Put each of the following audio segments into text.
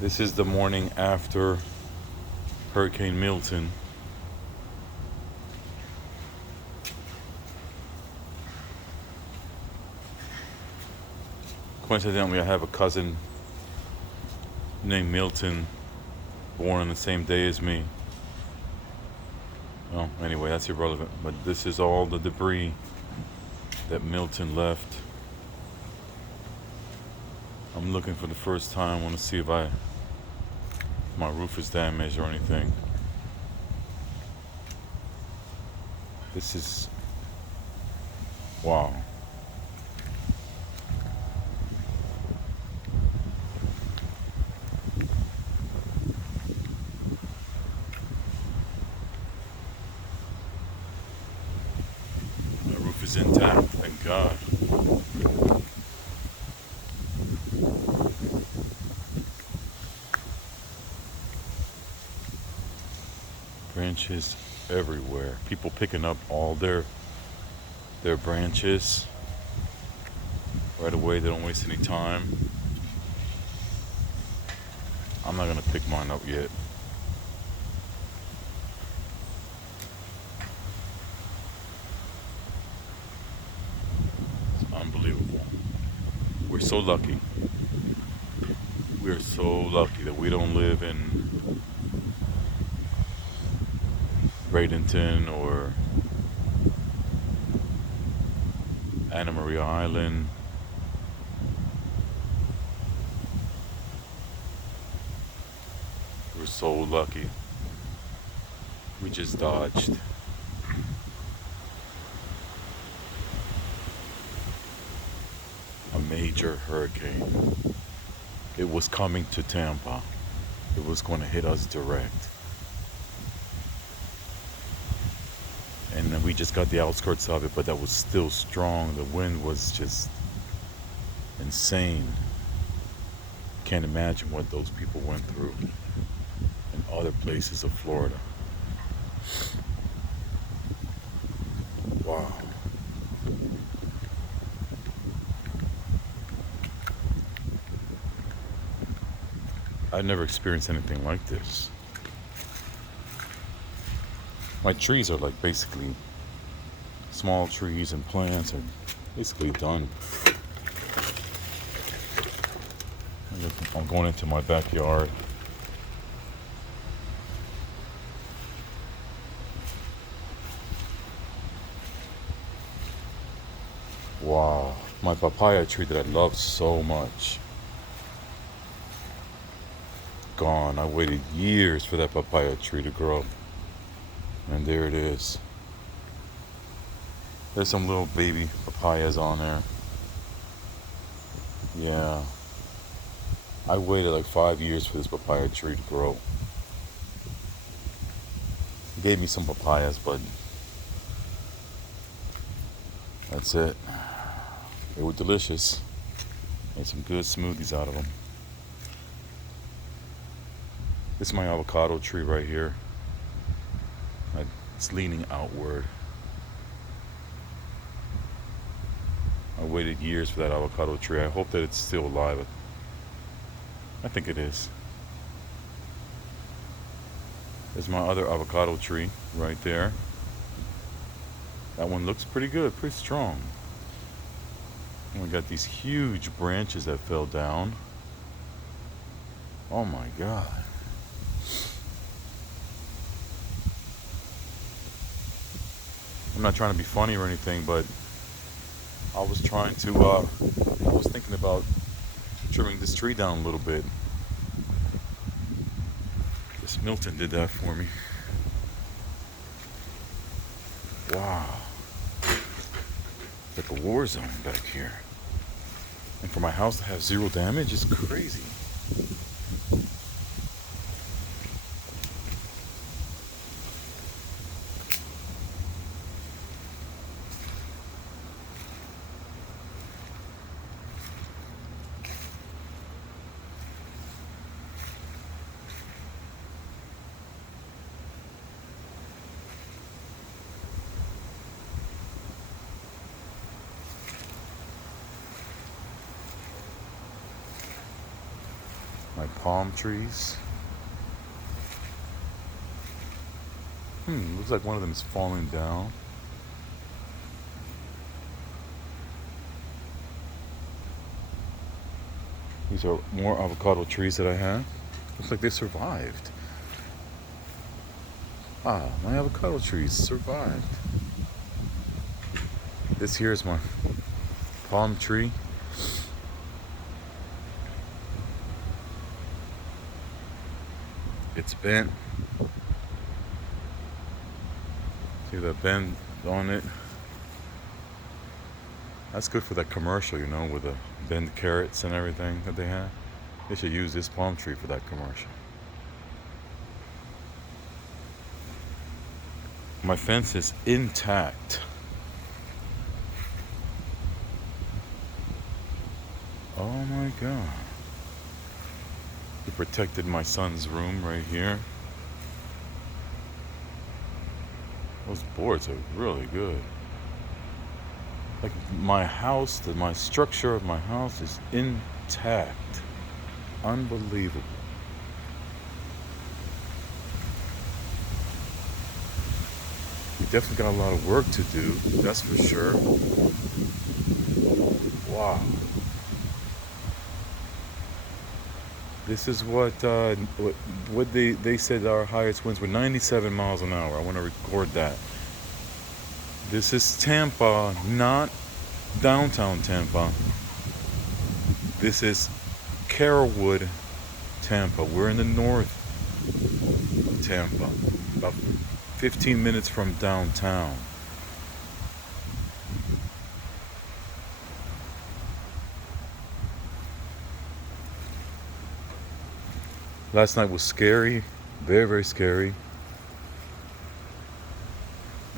This is the morning after Hurricane Milton. Coincidentally, I have a cousin named Milton, born on the same day as me. Well, anyway, that's irrelevant. But this is all the debris that Milton left. I'm looking for the first time. I want to see if my roof is damaged or anything. This is wow. My roof is intact, thank God. Branches everywhere. People picking up all their branches right away. They don't waste any time. I'm not gonna pick mine up yet. It's unbelievable. We're so lucky. We're so lucky that we don't live in Bradenton or Anna Maria Island. We're so lucky. We just dodged a major hurricane. It was coming to Tampa. It was going to hit us direct. And then we just got the outskirts of it, but that was still strong. The wind was just insane. Can't imagine what those people went through in other places of Florida. Wow. I've never experienced anything like this. My trees are like basically small trees and plants are basically done. I'm going into my backyard. Wow, my papaya tree that I love so much. Gone. I waited years for that papaya tree to grow. And there it is. There's some little baby papayas on there. Yeah. I waited like 5 years for this papaya tree to grow. It gave me some papayas, but that's it. They were delicious. Made some good smoothies out of them. This is my avocado tree right here. It's leaning outward. I waited years for that avocado tree. I hope that it's still alive. I think it is. There's my other avocado tree right there. That one looks pretty good, pretty strong. And we got these huge branches that fell down. Oh my God. I'm not trying to be funny or anything, but I was thinking about trimming this tree down a little bit. This Milton did that for me. Wow. It's like a war zone back here. And for my house to have zero damage is crazy. My palm trees. Looks like one of them is falling down. These are more avocado trees that I have. Looks like they survived. Ah, my avocado trees survived. This here is my palm tree. It's bent. See that bend on it? That's good for that commercial, with the bend carrots and everything that they have. They should use this palm tree for that commercial. My fence is intact. Oh my God. It protected my son's room right here. Those boards are really good. Like my house, my structure of my house is intact. Unbelievable. We definitely got a lot of work to do, that's for sure. Wow. This is what they said our highest winds were 97 miles an hour. I want to record that. This is Tampa, not downtown Tampa. This is Carrollwood, Tampa. We're in the north of Tampa, about 15 minutes from downtown. Last night was scary, very, very scary.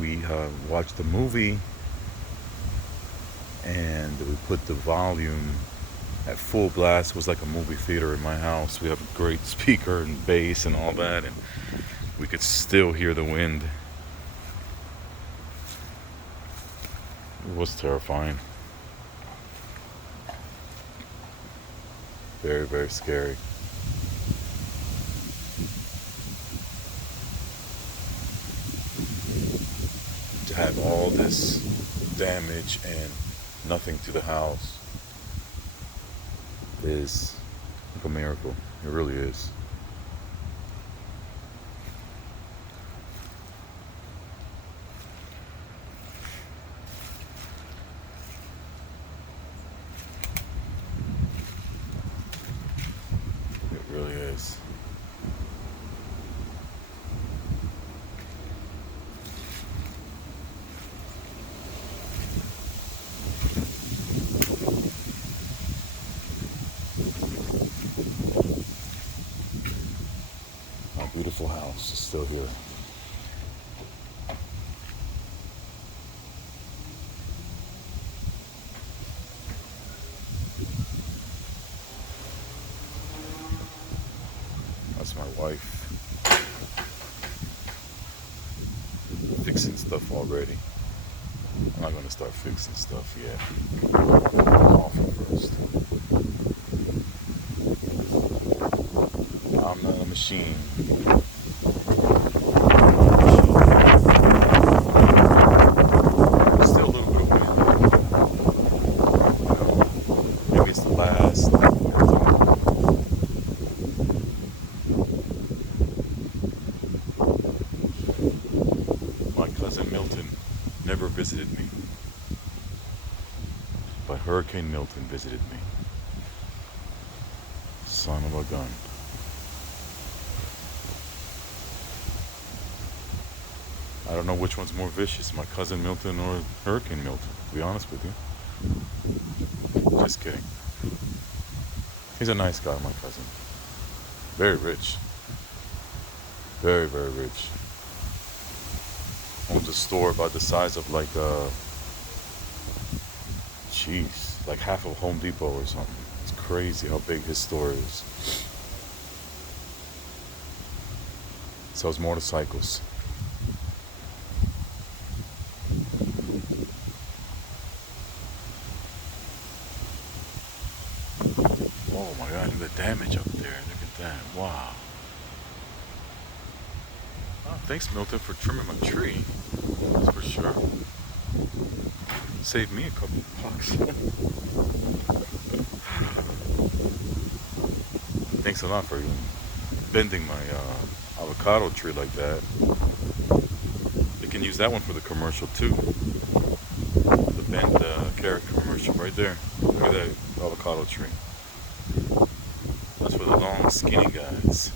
We watched the movie and we put the volume at full blast. It was like a movie theater in my house. We have a great speaker and bass and all that, and we could still hear the wind. It was terrifying. Very, very scary. To have all this damage and nothing to the house is like a miracle. It really is. It really is. My beautiful house is still here. That's my wife fixing stuff already. I'm not gonna start fixing stuff yet. Coffee first. I'm not a machine. Still a little bit of wind. Maybe it's the last. My cousin Milton never visited me, but Hurricane Milton visited me. Son of a gun. I don't know which one's more vicious, my cousin Milton or Hurricane Milton, to be honest with you. Just kidding. He's a nice guy, my cousin. Very rich. Very, very rich. Owns a store about the size of like like half of Home Depot or something. It's crazy how big his store is. Sells motorcycles. Oh my God, look at the damage up there. Look at that. Wow. Oh, thanks, Milton, for trimming my tree. That's for sure. Saved me a couple bucks. Thanks a lot for bending my avocado tree like that. They can use that one for the commercial too. The bent carrot commercial right there. Look at that avocado tree. That's for the long, skinny guys.